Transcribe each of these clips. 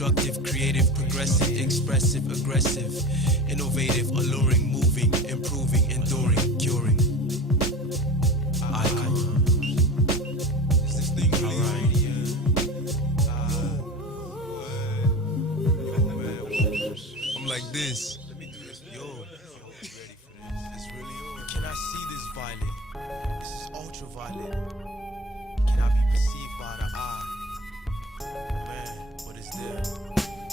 Destructive, creative, progressive, expressive, aggressive, innovative, alluring, moving, improving, enduring, curing. Icon. Is this thing really on? I'm like this. Let me do this. Yo, you ready for this? It's really on. Can I see this violet? This is ultraviolet. Can I be perceived by the eye? Man, what is there?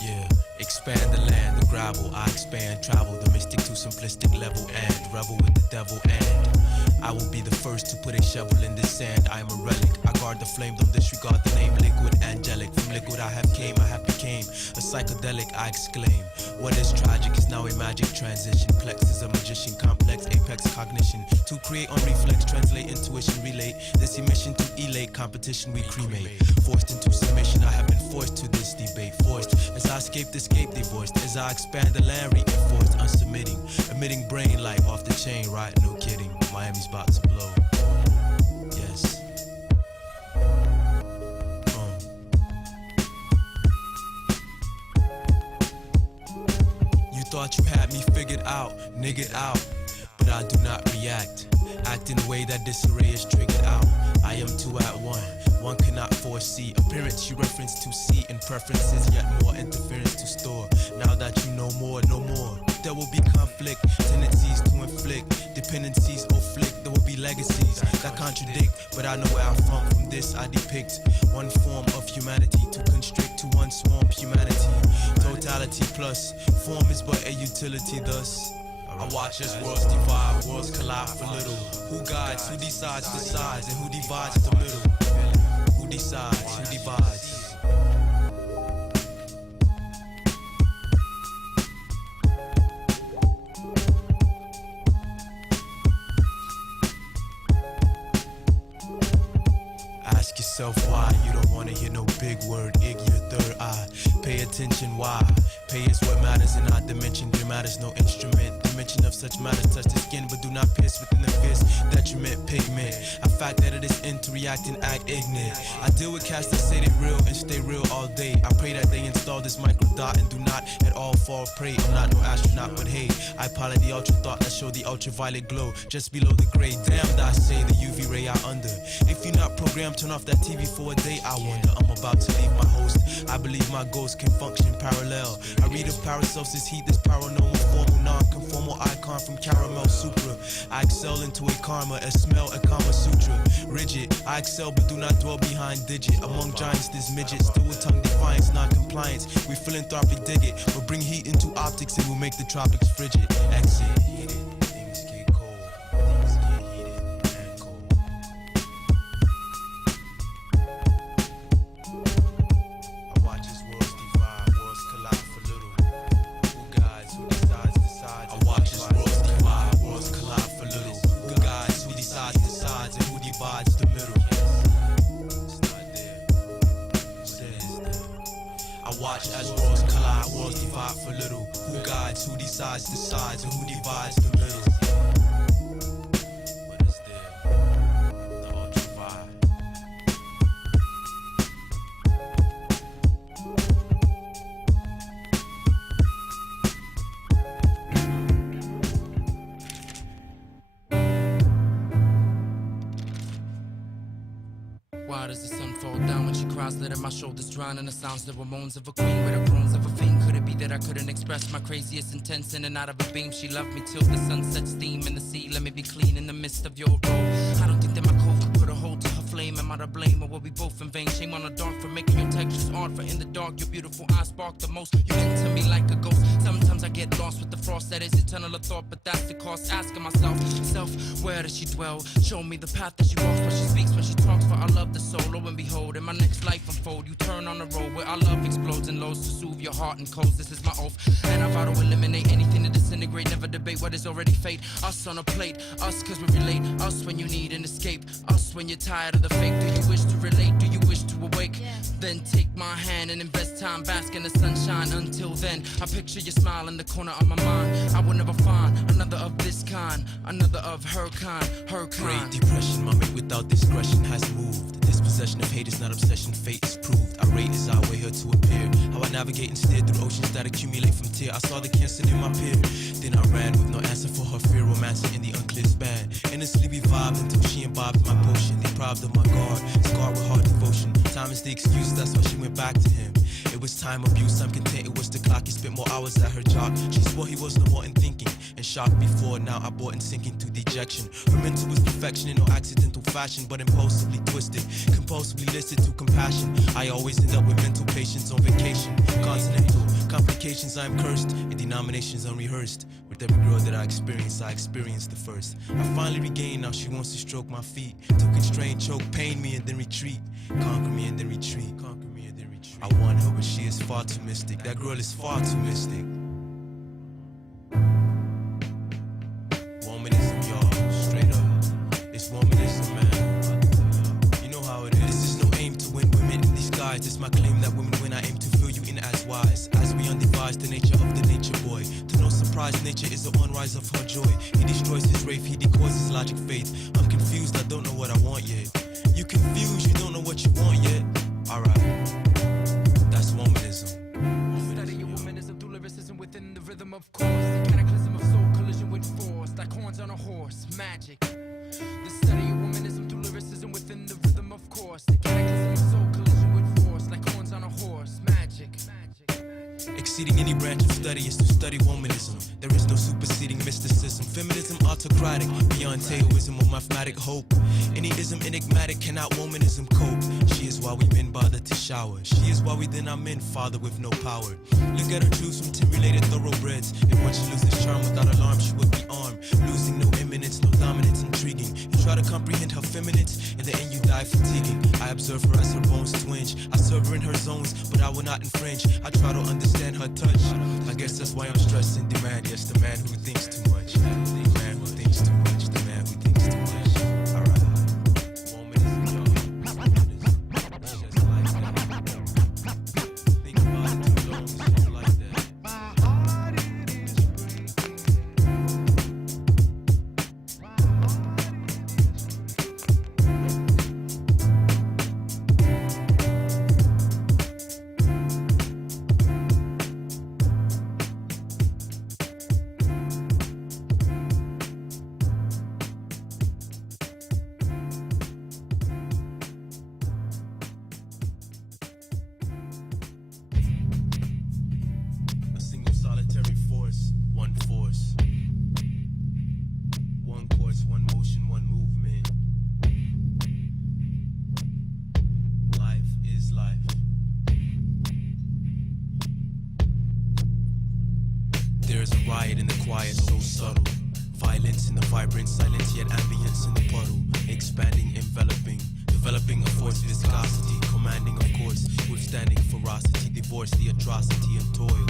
Yeah, expand the land, the gravel, I expand, travel, the mystic to simplistic level, and rebel with the devil, and I will be the first to put a shovel in this sand. I am a relic, I guard the flame, don't disregard the name. Liquid, angelic, from liquid I have came, I have became a psychedelic, I exclaim. What is tragic is now a magic transition. Plex is a magician, complex, apex cognition. To create on reflex, translate intuition, relate this emission to elate competition we cremate. Forced into submission, I have been forced to this debate. Forced as I escape divorced. As I expand the land, reinforced, unsubmitting, emitting brain light off the chain, right? No kidding. Miami's about to blow. Yes. You thought you had me figured out, niggered out, but I do not react. Act in a way that disarray is triggered out. I am two at one cannot foresee. Appearance you reference to see in preferences, yet more interference to store. Now that you know more, no more. There will be conflict, tendencies to inflict, dependencies or flick. There will be legacies that contradict, but I know where I'm from this I depict one form of humanity to constrict to one swarm humanity. Totality plus form is but a utility thus. I watch as worlds divide, worlds collide for little. Who guides, who decides the sides, and who divides the middle? Who decides, who divides? Ask yourself why you don't wanna hear no big word, ig your third eye. Pay attention why. Pay is what matters in our dimension. There matters no instrument. Dimension of such matters touch the skin, but do not pierce within the fist. Detriment, pigment. A fact that it is in to react and act ignorant. I deal with cats that say they real and stay real all day. I pray that they install this micro dot and do not at all fall prey. I'm not no astronaut, but hey, I pilot the ultra thought that show the ultraviolet glow just below the gray. Damned, I say the UV ray I under. If you're not programmed, turn off that TV for a day. I wonder. I'm about to leave my host. I believe my ghost can function parallel. I read of Paracelsus heat, this paranormal formal non-conformal icon from caramel supra. I excel into a karma, a smell, a Kama Sutra. Rigid, I excel but do not dwell behind digit. Among giants, this midget, still with tongue defiance, non-compliance. We philanthropic dig it, but bring heat into optics and we'll make the tropics frigid. Exit, heat it. Things get cold. Things get heated and cold. I watch as worlds divide, worlds collide for little. Who guides, who decides, decides. I watch as worlds divide, worlds collide for little. Who guides, who decides, decides, and who divides the middle. It's not there. Says there. I watch as worlds collide, worlds divide for little. Who guides, who decides, decides, and who divides the middle. What is there? The ultraviolet. Why does the sun fall down when she cries, letting my shoulders drown in the sounds, the moans of a queen with the groans of a fiend? Could it be that I couldn't express my craziest intents in and out of a beam? She loved me till the sun sets steam in the sea. Let me be clean in the midst of your role. I don't think that my coat could put a hold to her flame. Am I to blame, or were we both in vain? Shame on the dark for making your textures odd. For in the dark, your beautiful eyes spark the most. You enter me like a ghost. Sometimes I get lost with the frost that is eternal of thought, but that's the cost. Asking myself, where does she dwell? Show me the path that she walks, when she speaks, when she talks. For I love the soul. Lo and behold, in my next life unfold, you turn on the road where our love explodes and lows to soothe your heart and codes. This is my oath, and I vow to eliminate anything to disintegrate. Never debate what is already fate. Us on a plate, us cause we relate. Us when you need an escape. Us when you're tired of the fake. Do you wish to relate? Do you wish to awake? Then take my hand and invest time, bask in the sunshine. Until then, I picture your smile in the corner of my mind. I will never find another of this kind, another of her kind, her kind. Great depression, my mate without discretion has moved. Dispossession of hate is not obsession, fate is proved. I rate as I wait her to appear. How I navigate and steer through oceans that accumulate from tear. I saw the cancer in my peer. Then I ran with no answer for her fear, romancing in the unclear span. Innocently we vibed until she imbibed my potion, deprived of my guard, scarred with hard devotion. Time is the excuse, that's why she went back to him. It was time abuse, I'm content it was the clock. He spent more hours at her job. She swore he was no more in thinking and shocked before. Now I bought and sinking to dejection. Her mental was perfection in no accidental fashion, but impulsively twisted, compulsively listed to compassion. I always end up with mental patients on vacation. Continental complications, I'm cursed, and denominations unrehearsed. With every girl that I experienced the first. I finally regained, now she wants to stroke my feet. To constrain, choke, pain me and then retreat. Conquer me and then retreat. Conquer me and then retreat. I want her, but she is far too mystic. That girl is far too mystic. Womanism, y'all, straight up. It's womanism, man. You know how it is. This is no aim to win women in disguise. It's my claim that women win. I aim to fill you in as wise. As we undevise the nature of the nature boy. To no surprise, nature is the unrise of her joy. He destroys his wraith, he decoys his logic faith. I'm confused, I don't know what I want yet. You confused, you don't know what you want yet. Alright, that's womanism. Study of womanism through lyricism within the rhythm of course. The cataclysm of soul collision with force, like horns on a horse, magic. The study of womanism through lyricism within the rhythm of course. The cataclysm of soul collision with force, like horns on a horse, magic. Exceeding any branch of study is to study womanism. There is no superseding mysticism. Feminism autocratic, beyond Taoism or mathematic hope. Any ism enigmatic, cannot womanism cope. She is why we men bother to shower. She is why we then are men, father with no power. Look at her truths from tin-related thoroughbreds. If once she loses charm without alarm, she would be armed. Losing no eminence, no dominance, intriguing. You try to comprehend her feminines, in the end you die fatiguing. I observe her as her bones twinge. I serve her in her zones, but I will not infringe. I try to understand her touch. I guess that's why I'm stressed in demand. Yes, the man who thinks too much. The man who thinks too much. The man who thinks too much. Alright. Womanism, y'all. It's just like that. Think about it too long, it's just like that. My heart it is breaking. My heart it is breaking. A single solitary force, one force. One course, one motion, one movement. Life is life. There's a riot in the quiet, so subtle. Violence in the vibrant, silence yet ambience in the puddle. Expanding, enveloping, developing a force viscosity. Commanding, of course, withstanding ferocity. Divorce the atrocity and toil.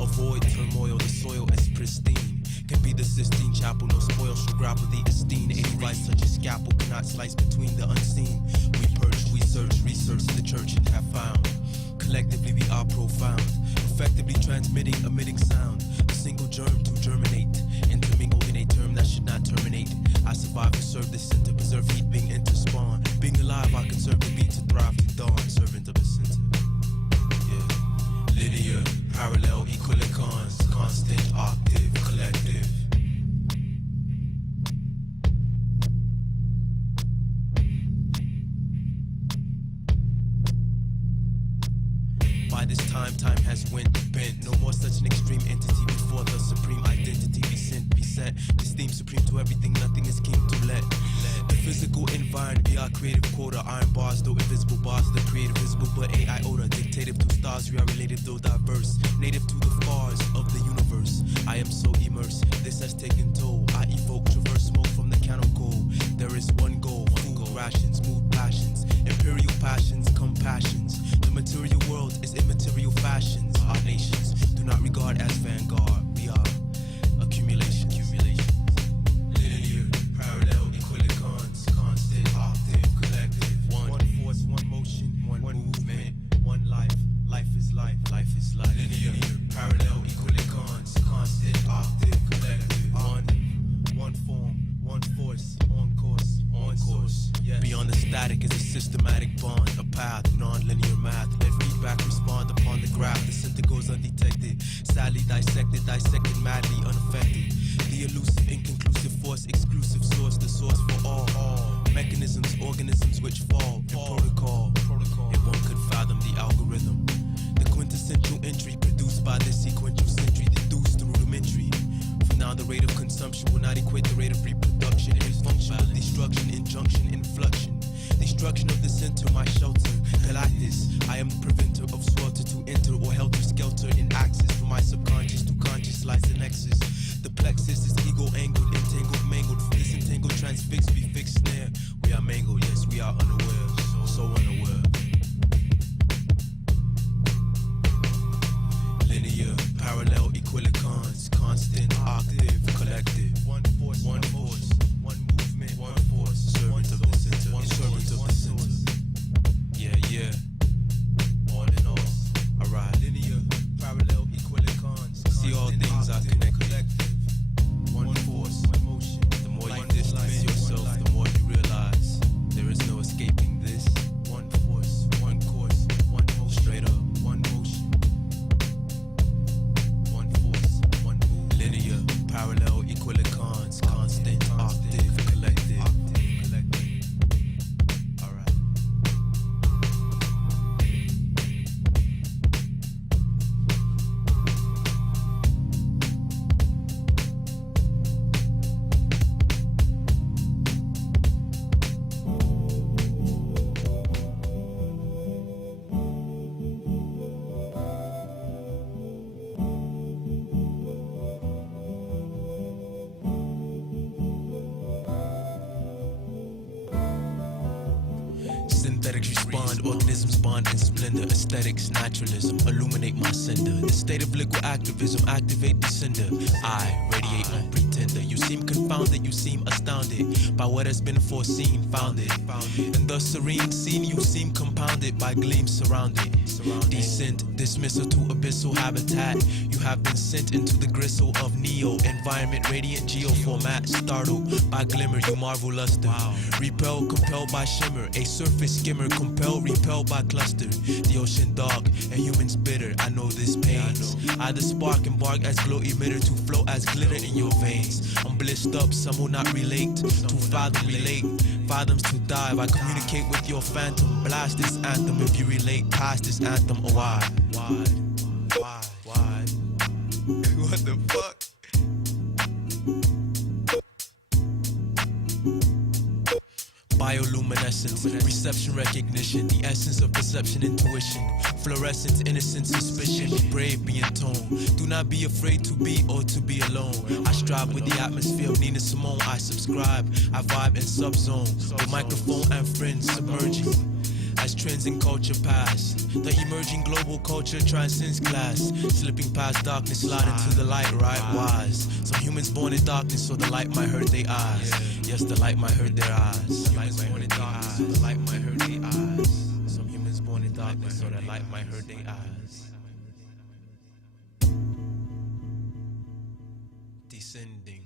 Avoid turmoil, the soil is pristine. Can be the Sistine Chapel, no spoil shall grapple the esteem. Any vice such as scalpel cannot slice between the unseen. We purge, we search, research the church and have found. Collectively we are profound, effectively transmitting, emitting sound. A single germ to germinate, intermingle in a term that should not terminate. I survive to serve the center, preserve heat being interspawn. Being alive, I conserve the beat to thrive to dawn, servant of the center. Yeah. Linear, parallel, equilicons, constant, octave, collective. By this time has went bent. No more such an extreme entity before the supreme identity be set. This theme supreme to everything, nothing is king to let. The physical environment be our creative quota. Iron bars, though invisible bars, the creative visible, but AI order. Dictative to stars, we are related though diverse. Native to the fars of the universe. I am so immersed, this has taken toll. I evoke traverse smoke from the candle coal. There is one goal, food rations, mood passions, imperial passions, compassions. The material world is immaterial fashions. Our nations do not regard as vanguard. We are accumulation. Linear, parallel, equilicons, constant, octave, collective. One force, one motion, one movement, one life. Life is life, life is life. Linear, parallel, equilicons, constant, octave, collective. One form, one force, on course, on course. Yes. Beyond the static is a systematic bond, a path, non-linear math. Let feedback respond upon the graph. The badly dissected, dissected madly, unaffected. The elusive, inconclusive force, exclusive source, the source for all. Mechanisms, organisms which fall in protocol. If one could fathom the algorithm, the quintessential entry produced by this sequential century, deduced the rudimentary. For now, the rate of consumption will not equate the rate of reproduction. It is function of destruction, injunction, inflection. Destruction of the center, my shelter. Galactus, I am the preventer of swelter to enter or helter skelter in axis from my subconscious to conscious lies the nexus. The plexus is ego angled, entangled, mangled, disentangled, transfixed, be fixed snare. We are mangled, yes, we are unaware, so unaware. Linear, parallel, equilicons, constant, octave, collective. One force, one movement, one force, servant of the center, servant of the center. Yeah, yeah. On and on. Alright. Linear, parallel, equilicons. See all things are connected. One force, one motion. The more you distance yourself, the more you realize there is no escaping this. One force, one course, one motion. Straight up, one motion. One force, one move. Linear, parallel, equilicons, constant, octave, collective. Alright. Synthetics respond, organisms bond in splendor. Aesthetics, naturalism, illuminate my cinder. The state of liquid activism, activate the cinder. I radiate on pretender. You seem confounded, you seem astounded by what has been foreseen, founded. In the serene scene, you seem compounded by gleams surrounded. Descent, dismissal to abyssal habitat. You have been sent into the gristle of neo environment, radiant geo format. Startled by glimmer, you marvel luster. Repel, compelled by shimmer. A surface skimmer, compelled, repelled by cluster. The ocean dark and humans bitter. I know this pains. Either spark and bark as glow emitter to flow as glitter in your veins. I'm blissed up, some will not relate. To fathom, relate. Fathoms to dive. I communicate with your phantom. Blast this anthem if you relate past this anthem. Oh, why? What the fuck? Bioluminescence, reception, recognition, the essence of perception, intuition, fluorescence, innocence, suspicion, brave, be in tone. Do not be afraid to be or to be alone. I strive with the atmosphere of Nina Simone. I subscribe, I vibe in subzone with microphone and friends submerging. As trends in culture pass, the emerging global culture transcends class. Slipping past darkness, slide into the light, right wise. Some humans born in darkness, so the light might hurt their eyes. Yes, the light might hurt their eyes. Some humans born in darkness, so the light might hurt their eyes. Some humans born in darkness, so the light might hurt their eyes. Descending.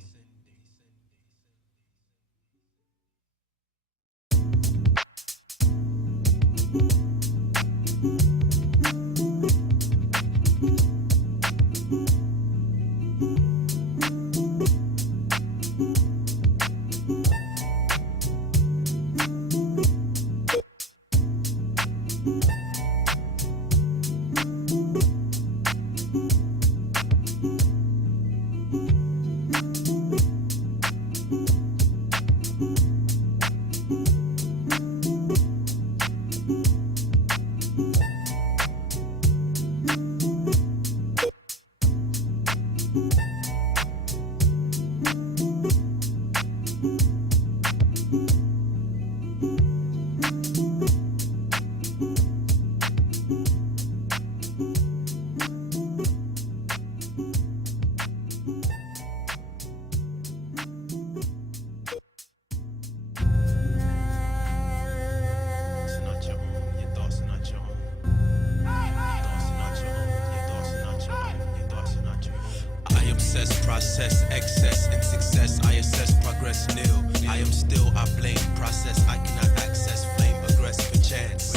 Process, excess, and success. I assess progress nil. I am still, I blame. Process, I cannot access. Flame, aggress, perchance.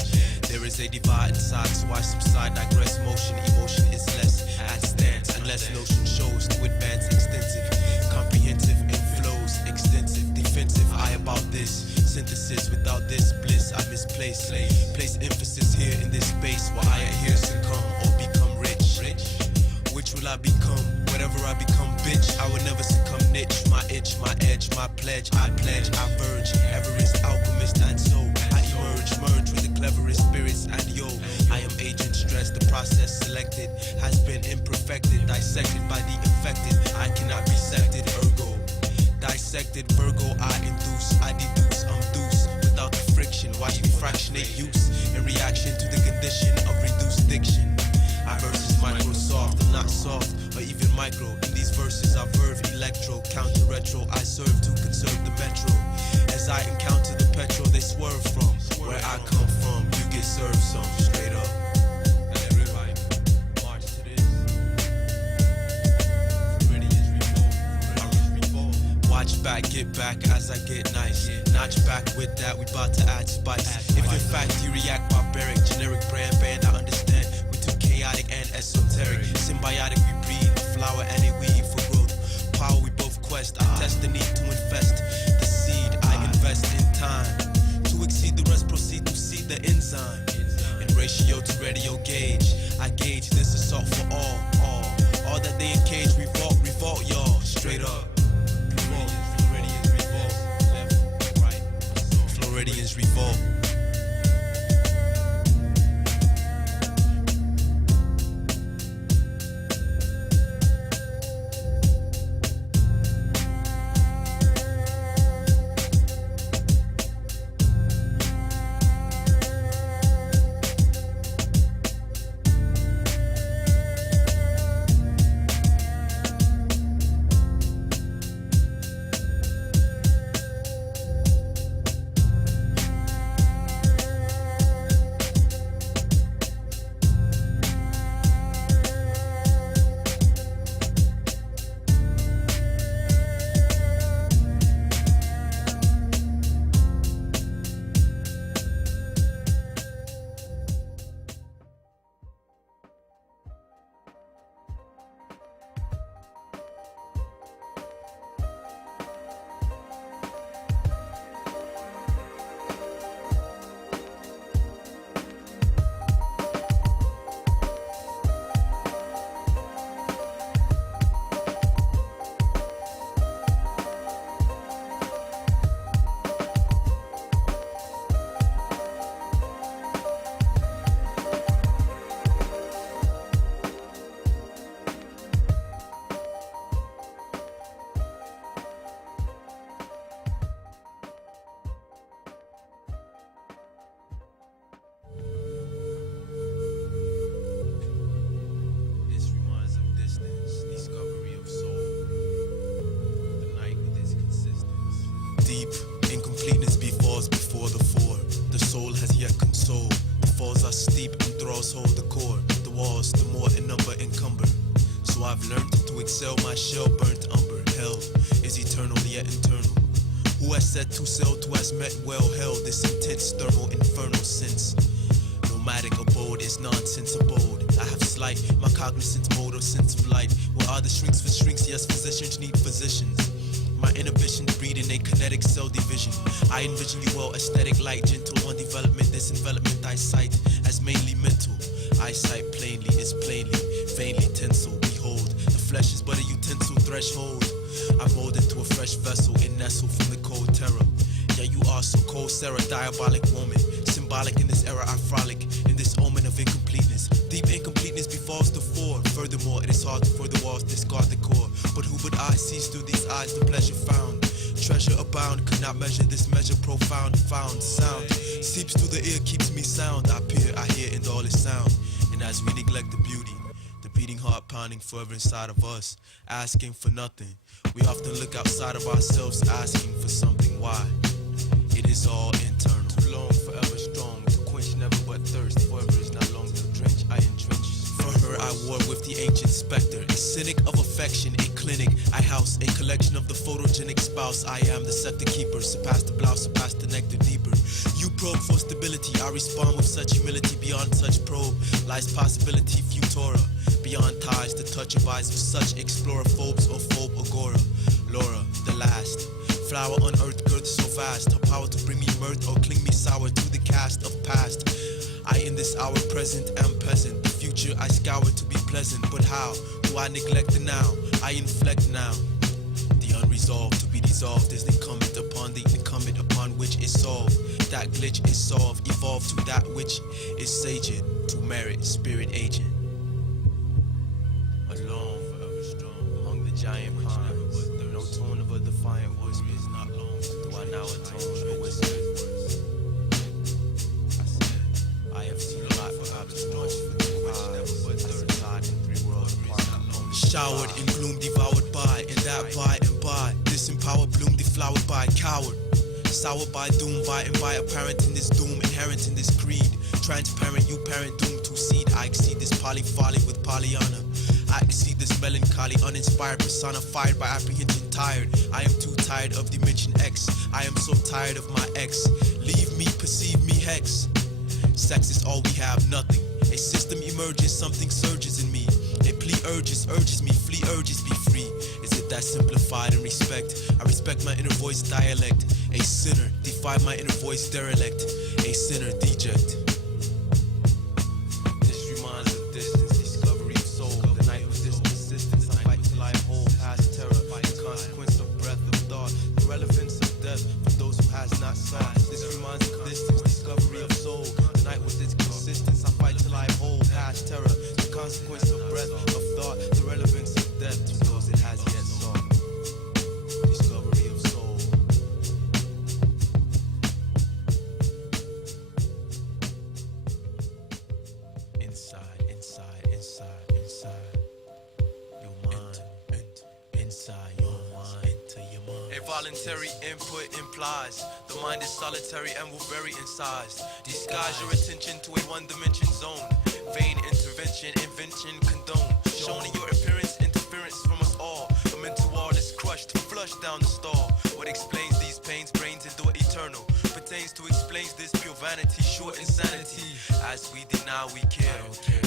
There is a divide inside, so I subside, digress. Motion, emotion is less at stance. unless notion shows to advance extensive, comprehensive and flows extensive, defensive. I about this synthesis, without this bliss I misplace. Place emphasis here in this space while I adhere, succumb or become rich. Which will I become? Whatever I become, bitch, I will never succumb. Niche, my itch, my edge, my pledge. I pledge, I verge, Everest, alchemist, and so I emerge, merge with the cleverest spirits. And yo, I am agent stressed. The process selected has been imperfected, dissected by the infected. I cannot be sected, ergo dissected. Virgo, I induce, I deduce, I'm deuce without the friction. Watch me fractionate use in reaction to the condition of reduced diction. I versus Microsoft, I'm not soft or even micro. In these verses I verve electro, counter retro. I serve to conserve the metro. As I encounter the petrol they swerve from. Where I come from, you get served some straight up. And everybody march to this. Watch back, get back as I get nice. Notch back with that, we bout to add spice. If in fact you react barbaric, generic brand band, I understand. We too chaotic and esoteric. Symbiotic, we breed a flower and a weed for growth. Power we both quest. I test the need to infest the seed. I invest in time to exceed the rest. Proceed to see the enzyme in ratio to radio gauge. I gauge this assault for all that they encage. Revolt, y'all, straight up. Floridians revolt. Incompleteness befalls before the four. The soul has yet consoled. The falls are steep and thralls hold the core. The walls, the more in number encumber. So I've learned to excel my shell burnt umber. Hell is eternal yet internal. Who has said to sell to has met well held this intense thermal infernal sense. Nomadic abode is nonsense abode. I have slight my cognizance mode of sense of light. Where are the shrinks for shrinks? Yes, physicians need physicians. My inhibitions breed in a kinetic cell division. I envision you well, aesthetic, light, gentle on development. This envelopment I cite as mainly mental. Eyesight plainly is plainly, vainly tinsel. Behold, the flesh is but a utensil threshold. I mold into a fresh vessel and nestle from the cold terror. Yeah, you are so cold, Sarah, diabolic woman. Symbolic in this era, I frolic in this omen of incompleteness. Deep incompleteness befalls the four. Furthermore, it is hard to further walls discard the core. But who but I sees through these eyes the pleasure found? Treasure abound, could not measure this measure profound. Found sound seeps through the ear, keeps me sound. I peer, I hear, and all is sound. And as we neglect the beauty, the beating heart pounding forever inside of us, asking for nothing. We often look outside of ourselves, asking for something. Why? It is all internal. Too long, forever strong. To quench never but thirst. Forever is not long to drench. I entrench. For her Forever I war with the ancient specter, a cynic of affection, a clinic. I house a collection of the photogenic spouse. I am the scepter keeper, surpass the blouse, surpass the nectar deeper. You probe for stability, I respond with such humility. Beyond such probe lies possibility futura. Beyond ties, the touch of eyes of such explorer phobes or phobe agora. Laura, the last flower on earth, girth so vast. Her power to bring me mirth or cling me sour to the cast of past. I in this hour present am peasant. The future I scour to be pleasant. But how do I neglect the now? I inflect now. The unresolved to be dissolved is incumbent upon the incumbent upon which is solved. That glitch is solved, evolved to that which is saged, to merit spirit agent. Alone, forever strong, among the giant pines. No tone of a defiant voice is not long. Do I now atone or whisper? I said, I have seen a lot, perhaps too much for two eyes. But third side in three worlds apart. Showered in gloom, devoured by, and that by and by. Disempowered bloom, deflowered by coward. Soured by doom, by and by, apparent in this doom, inherent in this creed. Transparent, you parent, doomed to seed. I exceed this polyfolly with Pollyanna. I exceed this melancholy, uninspired, personified by apprehension, tired. I am too tired of dimension X. I am so tired of my ex. Leave me, perceive me, hex. Sex is all we have, nothing. A system emerges, something surges in me. A plea urges me, flee urges, be free. Is it that simplified in respect? I respect my inner voice dialect. A sinner, defy my inner voice derelict. A sinner, deject. This reminds of distance, discovery of soul. The night with this persistence, I fight till I hold past terror. The consequence of breath of thought, the relevance of death for those who has not sought. This reminds of distance, discovery of soul. The night with its consistence, I fight till I hold past terror. The consequence of breath of thought, the relevance of death to those it has yet sought. Discovery of soul. Inside, inside, inside, inside your mind. Inside your mind, into your mind. A voluntary input implies the mind is solitary and will vary in size. Disguise your attention to a one-dimension zone. Vain intervention, invention, condone. Shown in your appearance, interference from us all. A mental wall is crushed, flushed down the stall. What explains these pains, brains endure eternal. Pertains to explains this pure vanity, short insanity. As we deny we care.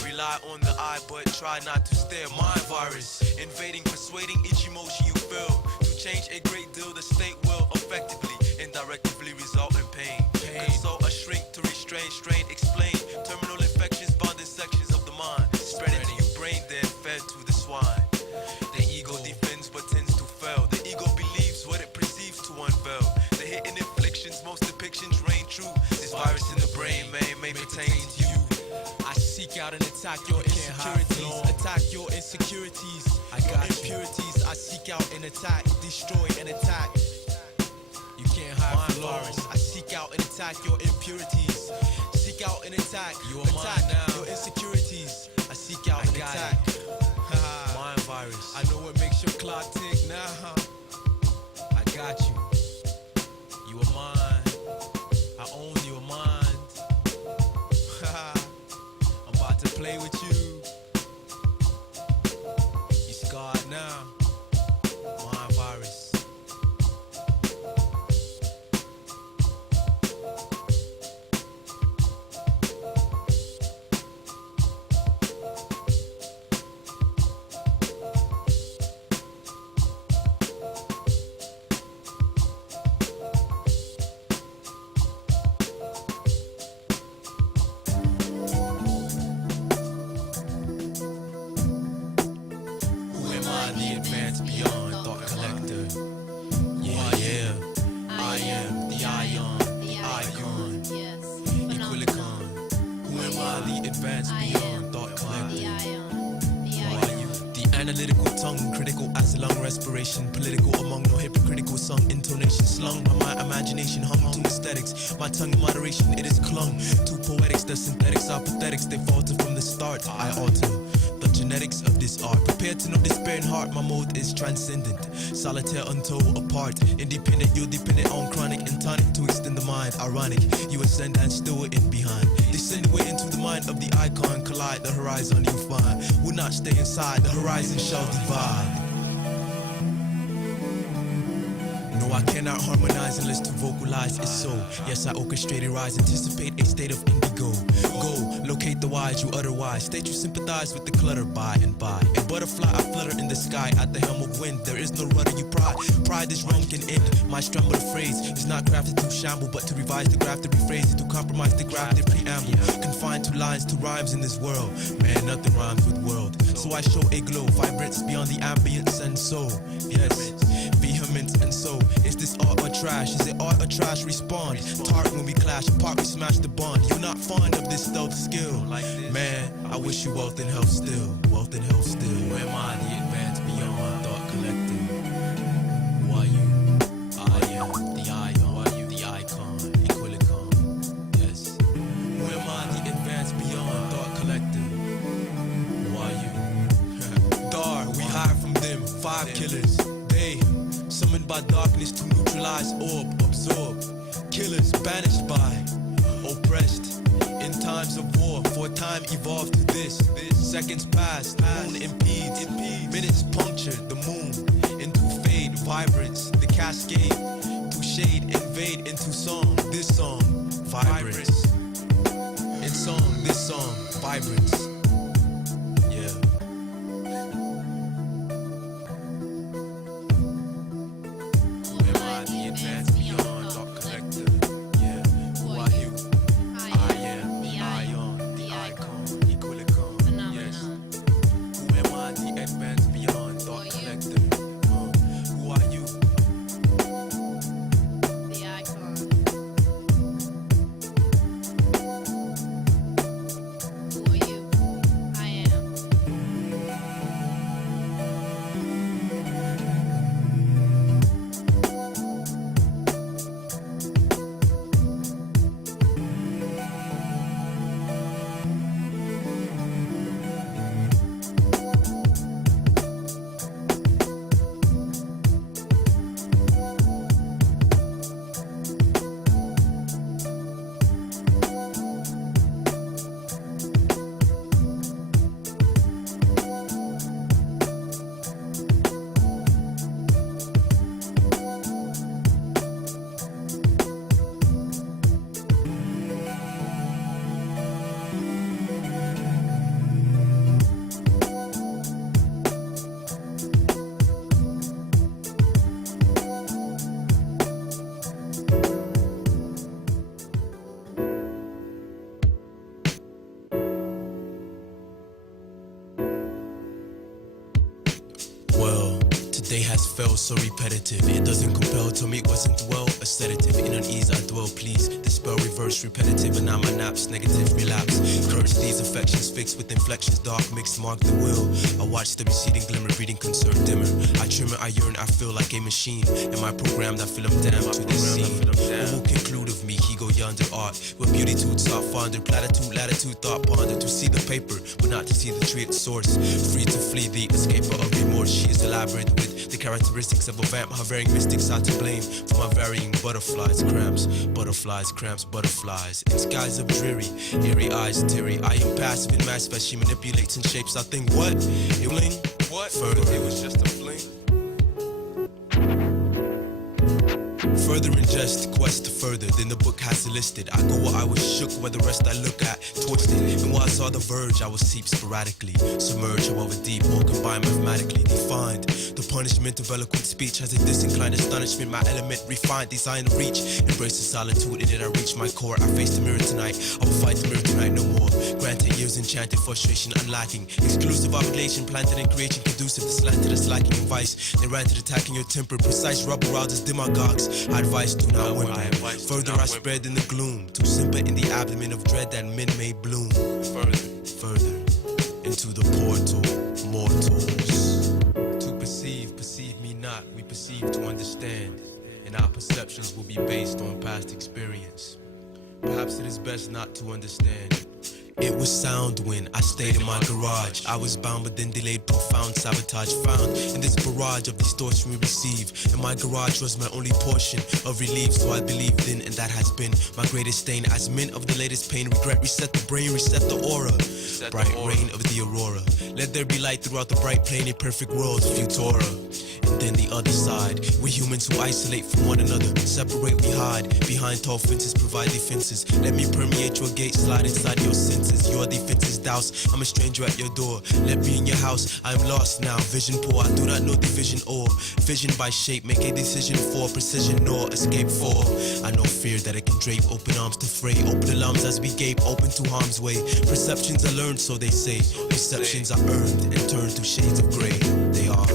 Rely on the eye but try not to stare. Mind virus, invading, persuading each emotion you feel. To change a great deal, the state will effectively, indirectly result in pain. Consult a shrink to restrain, strain, explain. Terminal infections bound in sections of the mind. Spread into your brain, then fed to the swine. The ego defends but tends to fail. The ego believes what it perceives to unveil. The hidden inflictions, most depictions reign true. This virus in the brain may pertain to you. I seek out and attack your insecurities. Attack your insecurities. I got impurities. I seek out and attack, destroy and attack. You can't hide from virus. I seek out and attack your impurities. Seek out and attack. You are attack now. Your insecurities. I seek out and attack. Mind virus. I know what makes your clock tick now. I got you. You are mine. I own your mind. I'm about to play with you. You scarred now. Mind virus. Analytical tongue, critical as lung respiration, political among no hypocritical song, intonation slung. My imagination hung to aesthetics. My tongue in moderation, it is clung to poetics. The synthetics are pathetics, they falter from the start. I alter the genetics of this art. Prepared to know despair in heart, my mode is transcendent. solitaire, untold, apart. Independent, you're dependent on chronic and tonic to extend the mind. Ironic, you ascend and still in behind. Descend way into the mind of the icon. Collide the horizon you find. Will not stay inside, the horizon shall divide. No, I cannot harmonize unless to vocalize it's so. Yes, I orchestrate a rise, anticipate a state of indigo. Go, locate the wise you otherwise. State you sympathize with the clutter by and by. A butterfly, I flutter in the sky at the helm of wind. There is no rudder you pride. Pride this realm can end. My scrambled phrase is not crafted to shamble, but to revise the grafted rephrase it to compromise the grafted preamble. Confined to lines, to rhymes in this world. Man, nothing rhymes with world. So I show a glow, vibrance beyond the ambience and soul. Yes, vehemence and so. Is this art or trash? Is it art or trash? Respond. Tart when we clash, apart we smash the bond. You're not fond of this stealth skill. Man, I wish you wealth and health still. Wealth and health still. Where am I, the advance beyond thought collective? Who are you? I am the ion. Who are you? The icon, equilicon. Yes. Who am I, the advance beyond thought collective? Who are you? Dar, we hide from them. 5 killers. They summoned by darkness to neutralize, orb, absorb. Killers banished by, oppressed. In times of war, for time evolved to this. Seconds pass, the moon impedes. Minutes puncture the moon into fade, vibrance, the cascade. To shade, invade into song. This song, vibrance. In song, this song, vibrance. Yeah. Day has felt so repetitive. It doesn't compel to me, it wasn't well a sedative. In unease I dwell, please dispel, reverse, repetitive. And now my naps, negative relapse. Curse these affections fixed with inflections, dark mixed, mark the will. I watch the receding glimmer, reading concern dimmer. I trim it, I yearn, I feel like a machine. Am I programmed? I feel I'm damned to this scene. Who will conclude of me? He go yonder art. With beautitude sought fonder, platitude, latitude, thought ponder. To see the paper, but not to see the tree its source. Free to flee the escaper of remorse. She is elaborate with the characteristics of a vamp. Her varying mystics are to blame for my varying butterflies, cramps, butterflies, cramps, butterflies. In skies of dreary, eerie eyes teary. I am passive in mass, but she manipulates and shapes. I think what? It fling? What? Further, it was just a fling. Further ingest, quest further than the book has listed. I go where I was shook, where the rest I look at twisted. And while I saw the verge, I was seep sporadically, submerged, however deep, or combined mathematically defined. The punishment of eloquent speech has a disinclined astonishment. My element refined, designed to reach, embrace the solitude in it. I reach my core. I face the mirror tonight. I will fight the mirror tonight no more. Granted years enchanted, frustration unlacking, exclusive obligation planted in creation, conducive to slanted as lacking in vice. They ranted attacking your temper, precise rubber rousers, demagogues. I advise do not wonder. Further I spread in the gloom, to simper in the abdomen of dread that men may bloom. Further, into the portal, mortals. To perceive me not, we perceive to understand, and our perceptions will be based on past experience. Perhaps it is best not to understand. It was sound when I stayed in my garage. I was bound but then delayed, profound sabotage found in this barrage of distortion we receive. And my garage was my only portion of relief, so I believed in, and that has been my greatest stain. As mint of the latest pain, regret, reset the brain, reset the aura. Bright rain of the aurora. Let there be light throughout the bright plane, a perfect world, Futura. And then the other side, we humans who isolate from one another, separate, we hide behind tall fences, provide defenses. Let me permeate your gate, slide inside your senses. Your defenses douse, I'm a stranger at your door. Let me in your house, I'm lost now. Vision poor, I do not know division or vision by shape. Make a decision for precision nor escape for. I know fear that it can drape, open arms to fray, open alarms as we gape, open to harm's way. Perceptions are learned, so they say. Perceptions are earned and turned to shades of gray. They are.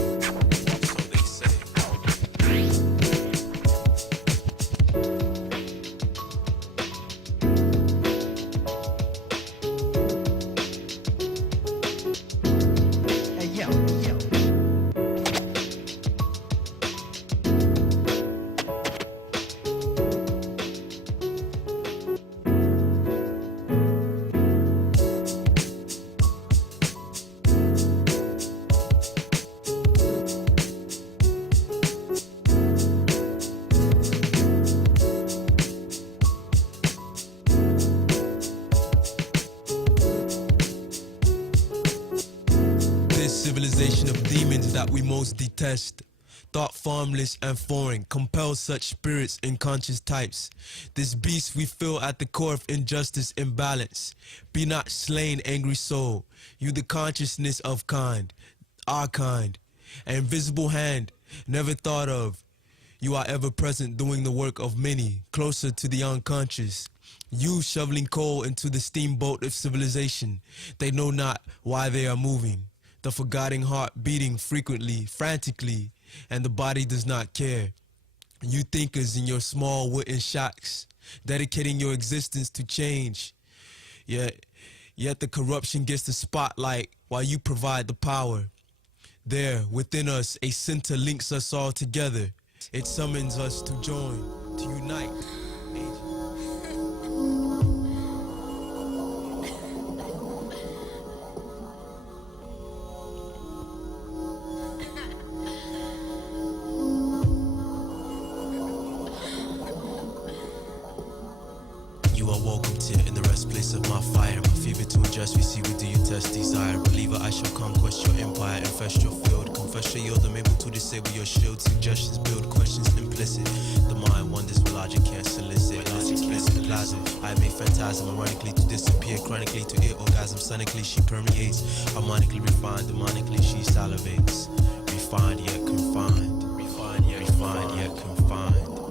Civilization of demons that we most detest, thought formless and foreign, compels such spirits in conscious types. This beast we feel at the core of injustice, imbalance. Be not slain, angry soul, you the consciousness of kind, our kind, an invisible hand, never thought of. You are ever present doing the work of many, closer to the unconscious. You shoveling coal into the steamboat of civilization. They know not why they are moving. The forgotten heart beating frequently, frantically, and the body does not care. You thinkers in your small wooden shacks, dedicating your existence to change. Yet the corruption gets the spotlight while you provide the power. There, within us, a center links us all together. It summons us to join, to unite. You are welcome to in the rest place of my fire. My fever to ingest, receive it, do you test desire? Believer, I shall conquest your empire, infest your field. Confess your yield, I'm able to disable your shield. Suggestions build questions implicit. The mind wonders what logic can't solicit. Logic explicit plasm. I may phantasm, ironically to disappear, chronically to ear orgasm. Sonically she permeates, harmonically refined, demonically she salivates. Refined yet confined. Refined yet confined.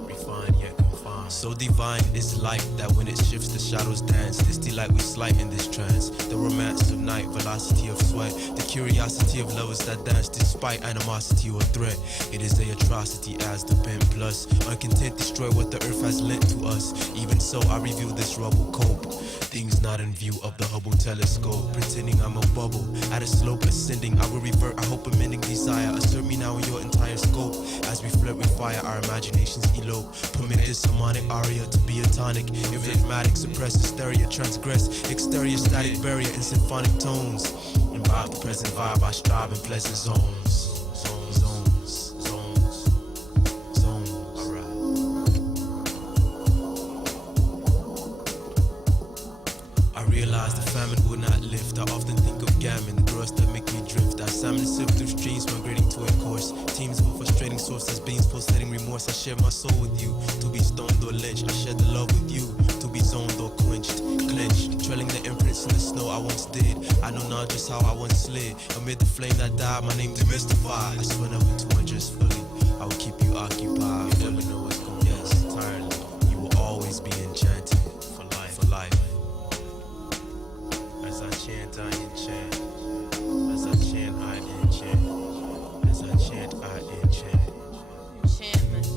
Refined yet confined. So divine is life that when it shifts the shadows dance. This delight we slight in this trance. The romance of night, velocity of sweat. The curiosity of lovers that dance despite animosity or threat. It is the atrocity as the bent plus. Uncontent destroy what the earth has lent to us. Even so I reveal this rubble cope. Things not in view of the Hubble telescope. Pretending I'm a bubble at a slope ascending. I will revert, I hope amending desire. Assert me now in your entire scope. As we flirt with fire, our imaginations elope. Permit this harmonic aria to be a tonic. Enigmatic, suppress hysteria, transgress exterior static barrier in symphonic tones. Imbibe the present vibe, I strive in pleasant zones. I realize the famine will not lift. I often think of gammon, the girls that make me drift. I salmon sift through streams, migrating to a course. Teams of a frustrating source as beings pulsating remorse. I share my soul with you, to be stoned or lynched. I share the love with you, to be zoned or quenched, clenched. Trailing the imprints in the snow I once did. I know not just how I once slid. Amid the flame that died, my name demystified. I swear never to undress fully. I will keep you occupied. You never know what's going on. Yes, entirely. You will always be enchanted for life. For life. As I chant, I enchant. As I chant, I enchant. As I chant, I enchant. Enchantment.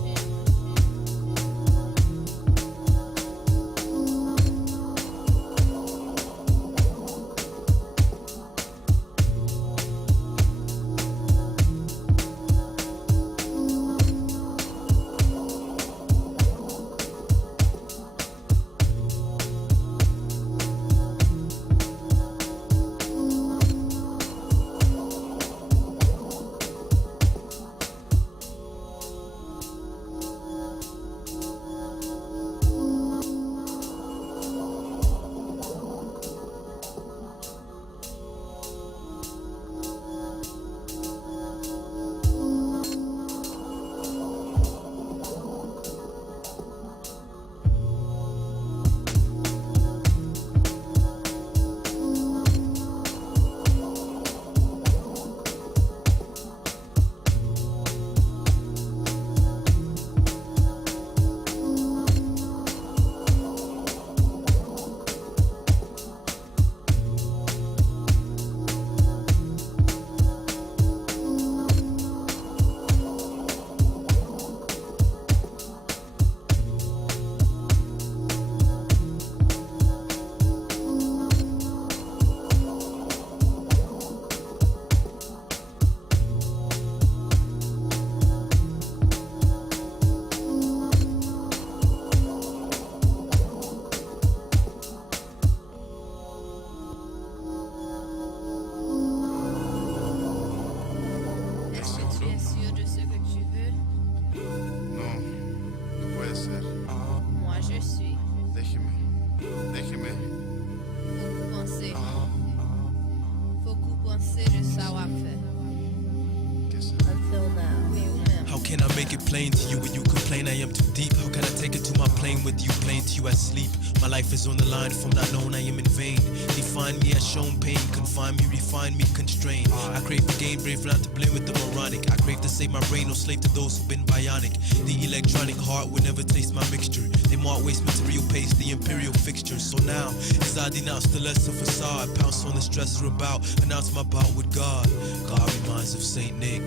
can I make it plain to you when you complain I am too deep? How can I take it to my plane with you, plain to you as sleep? My life is on the line, from not known I am in vain. Define me as shown pain, confine me, refine me, constrain. I crave the gain, brave not to blame with the moronic. I crave to save my brain, no slave to those who've been bionic. The electronic heart will never taste my mixture. They mark waste material paste, the imperial fixtures. So now, as I denounce the lesser facade, pounce on the stressor about, announce my bout with God. God reminds of Saint Nick.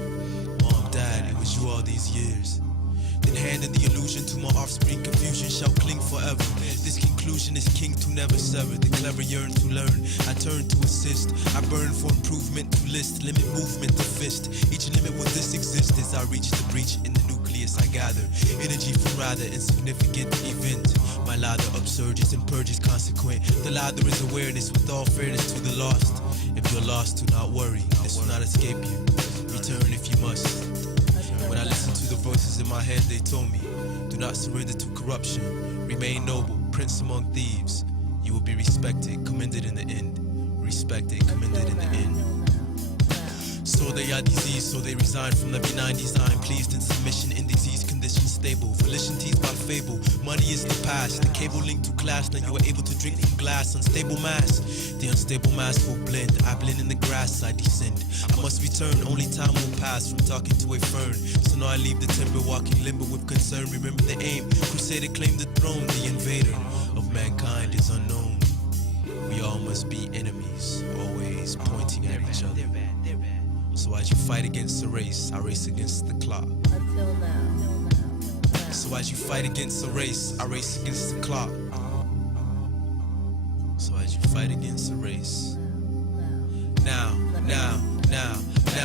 Mom, Dad, it was you all these years. Then hand in the illusion to my offspring, confusion shall cling forever. This conclusion is king to never sever. The clever yearn to learn, I turn to assist. I burn for improvement to list, limit movement to fist. Each limit will this exist as I reach the breach in the nucleus I gather. Energy from rather insignificant event. My lather upsurges and purges consequent. The lather is awareness with all fairness to the lost. If you're lost, do not worry, this will not escape you. Return if you must. When I listen to the voices in my head, they told me, do not surrender to corruption. Remain noble, prince among thieves. You will be respected, commended in the end. Respected, commended in the end. So they are diseased, so they resign from the benign design. Pleased in submission in disease conditions stable. Volition teased by fable. Money is the past. The cable linked to class. Now you are able to drink from glass. Unstable mass. The unstable mass will blend. I blend in the grass, I descend. I must return, only time will pass from talking to a fern. So now I leave the timber, walking limber with concern. Remember the aim. Crusader claim the throne. The invader of mankind is unknown. We all must be enemies, always pointing at each other. So as you fight against the race, I race against the clock. Until now. So as you fight against the race, I race against the clock. So as you fight against the race. Now.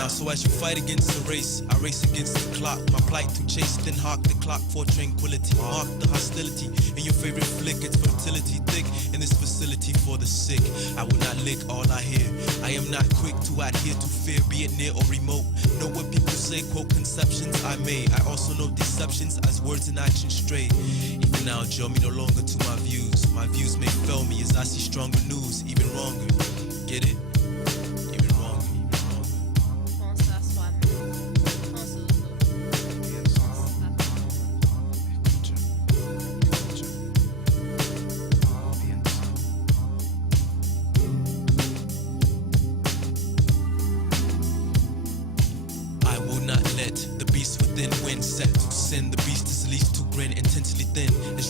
So as you fight against the race, I race against the clock. My plight to chase, then hawk the clock for tranquility. Mark the hostility in your favorite flick. It's fertility thick in this facility for the sick. I will not lick all I hear. I am not quick to adhere to fear, be it near or remote. Know what people say, quote conceptions I made. I also know deceptions as words and actions stray. Even now, Joe, me no longer to my views. My views may fail me as I see stronger news, even wronger. Get it?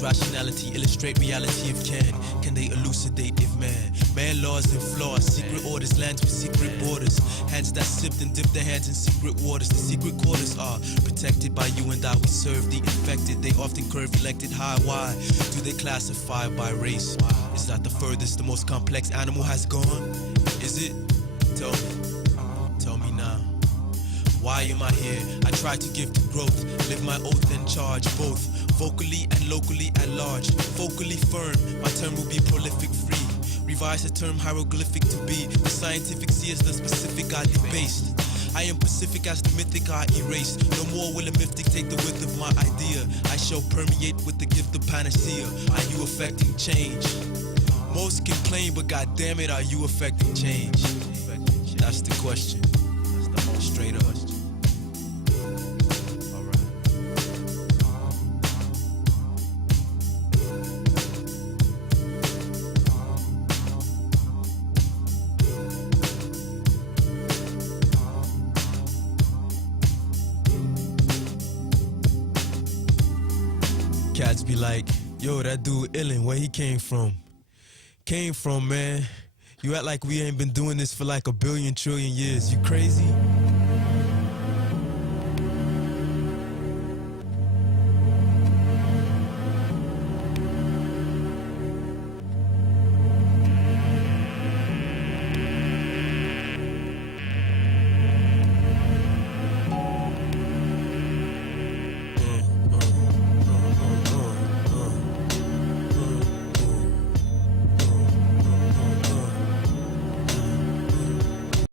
Rationality, illustrate reality if can they elucidate if man laws and flaws, secret orders, lands with secret borders, hands that sipped and dipped their hands in secret waters. The secret quarters are protected by you and I. We serve the infected, they often curve elected high. Why do they classify by race? Is that the furthest the most complex animal has gone? Is it? Tell me now. Why am I here? I try to give to growth, live my oath and charge both, vocally and locally at large. Vocally firm, my term will be prolific free. Revise the term hieroglyphic to be. The scientific see as the specific I debased. I am pacific as the mythic I erase. No more will a myth dictate the width of my idea. I shall permeate with the gift of panacea. Are you affecting change? Most complain, but goddamn it, are you affecting change? That's the question. Straight up. Cats be like, yo, that dude illin', where he came from? Came from, man. You act like we ain't been doing this for like 1 billion trillion years. You crazy?